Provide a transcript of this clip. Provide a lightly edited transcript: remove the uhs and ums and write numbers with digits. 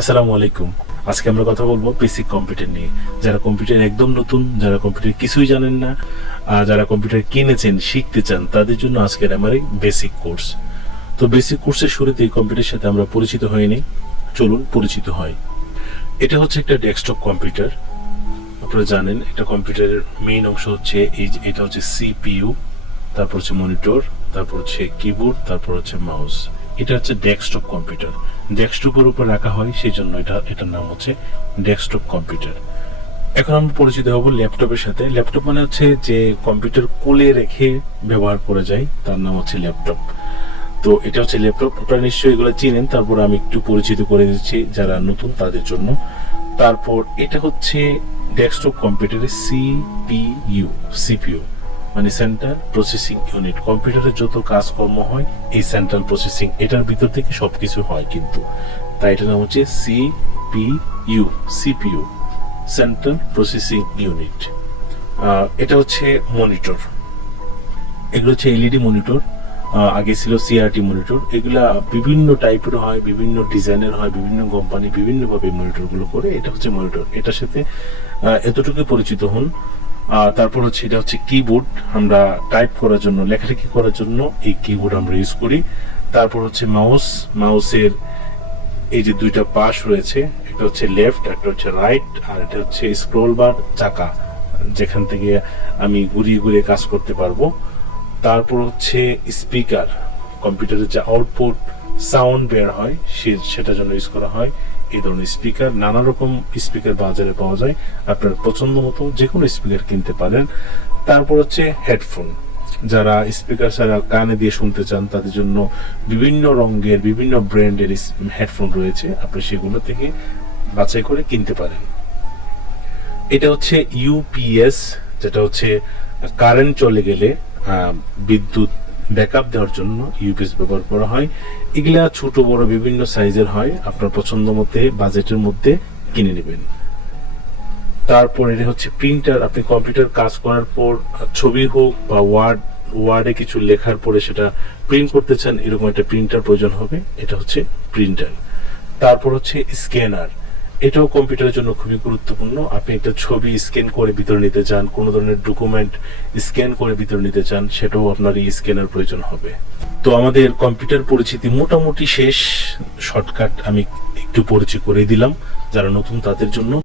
আসসালামু আলাইকুম। আজকে আমরা কথা বলবো বেসিক কম্পিউটার নিয়ে। যারা কম্পিউটার একদম নতুন, যারা কম্পিউটার কিছুই জানেন না, যারা কম্পিউটার কিনেছেন, শিখতে চান, তাদের জন্য আজকের আমার এই বেসিক কোর্স। তো বেসিক কোর্সের শুরুতেই কম্পিউটারের সাথে আমরা পরিচিত হইনি, চলুন পরিচিত হয়। এটা হচ্ছে একটা ডেস্কটপ কম্পিউটার। আপনারা জানেন একটা কম্পিউটারের মেইন অংশ হচ্ছে এটা হচ্ছে সিপিইউ, তারপর হচ্ছে মনিটর, তারপর হচ্ছে কিবোর্ড, তারপর হচ্ছে মাউস। এটা হচ্ছে ডেস্কটপ কম্পিউটার। ডেস্কটপের উপর রাখা হয়, সেই জন্য এটার নাম হচ্ছে ডেস্কটপ কম্পিউটার। এখন আমরা পরিচিত হব ল্যাপটপের সাথে। ল্যাপটপ মানে হচ্ছে যে কম্পিউটার কোলে রেখে ব্যবহার করা যায়, তার নাম হচ্ছে ল্যাপটপ। তো এটা হচ্ছে ল্যাপটপ, আপনারা নিশ্চয়ই এগুলো চিনেন, তারপর আমি একটু পরিচিত করে দিচ্ছি যারা নতুন তাদের জন্য। তারপর এটা হচ্ছে ডেস্কটপ কম্পিউটারের সিপিইউ মানে সেন্ট্রাল প্রসেসিং ইউনিট। কম্পিউটারের যত কাজকর্ম হয় এই সেন্ট্রাল প্রসেসিং এটার ভিতর থেকে সবকিছু হয়, কিন্তু তাই এটার নাম হচ্ছে সিপিইউ সেন্ট্রাল প্রসেসিং ইউনিট। এটা হচ্ছে মনিটর, এগুলো হচ্ছে এলইডি মনিটর। আগে ছিল সিআরটি মনিটর। এগুলা বিভিন্ন টাইপের হয়, বিভিন্ন ডিজাইনের হয়, বিভিন্ন কোম্পানি বিভিন্নভাবে মনিটরগুলো করে। এটা হচ্ছে মনিটর, এটার সাথে এতটুকু পরিচিত হন। তারপর হচ্ছে এটা হচ্ছে কিবোর্ড, আমরা টাইপ করার জন্য, লেখালেখি করার জন্য এই কিবোর্ড আমরা ইউজ করি। তারপর হচ্ছে মাউসের এই যে দুইটা পাশ রয়েছে, একটা হচ্ছে লেফট, একটা হচ্ছে রাইট, আর এটা হচ্ছে স্ক্রল বার, চাকা, যেখান থেকে আমি ঘুরিয়ে ঘুরিয়ে কাজ করতে পারবো। তারপর হচ্ছে স্পিকার, কম্পিউটারের যে আউটপুট সাউন্ড বের হয় সেটার জন্য ইউজ করা হয় এই ধরনের স্পিকার। নানা রকম স্পিকার বাজারে পাওয়া যায়, আপনার পছন্দ মতো যে কোনো স্পিকার কিনতে পারেন। তারপর হচ্ছে হেডফোন, যারা স্পিকার ছাড়া কানে দিয়ে শুনতে চান তাদের জন্য বিভিন্ন রঙের বিভিন্ন ব্র্যান্ডের হেডফোন রয়েছে, আপনি সেগুলো থেকে বাছাই করে কিনতে পারেন। এটা হচ্ছে ইউপিএস, যেটা হচ্ছে কারেন্ট চলে গেলে বিদ্যুৎ ব্যাকআপ দেওয়ার জন্য ইউপিএস ব্যবহার করা হয়। এগুলা ছোট বড় বিভিন্ন সাইজের হয়, আপনার পছন্দ মতে বাজেটের মধ্যে কিনে নেবেন। তারপর এটা হচ্ছে প্রিন্টার, আপনি কম্পিউটার কাজ করার পর ছবি হোক বা ওয়ার্ডে কিছু লেখার পরে সেটা প্রিন্ট করতে চান, এরকম একটা প্রিন্টার প্রয়োজন হবে, এটা হচ্ছে প্রিন্টার। তারপর হচ্ছে স্ক্যানার, এটাও কম্পিউটারের জন্য খুবই গুরুত্বপূর্ণ। আপনি একটা ছবি স্ক্যান করে ভিতরে নিতে চান, কোনো ধরনের ডকুমেন্ট স্ক্যান করে ভিতরে নিতে চান, সেটাও আপনার এই স্ক্যানার প্রয়োজন হবে। তো আমাদের কম্পিউটার পরিচিতি মোটামুটি শেষ। শর্টকাট আমি একটু পরিচয় করে দিলাম যারা নতুন তাদের জন্য।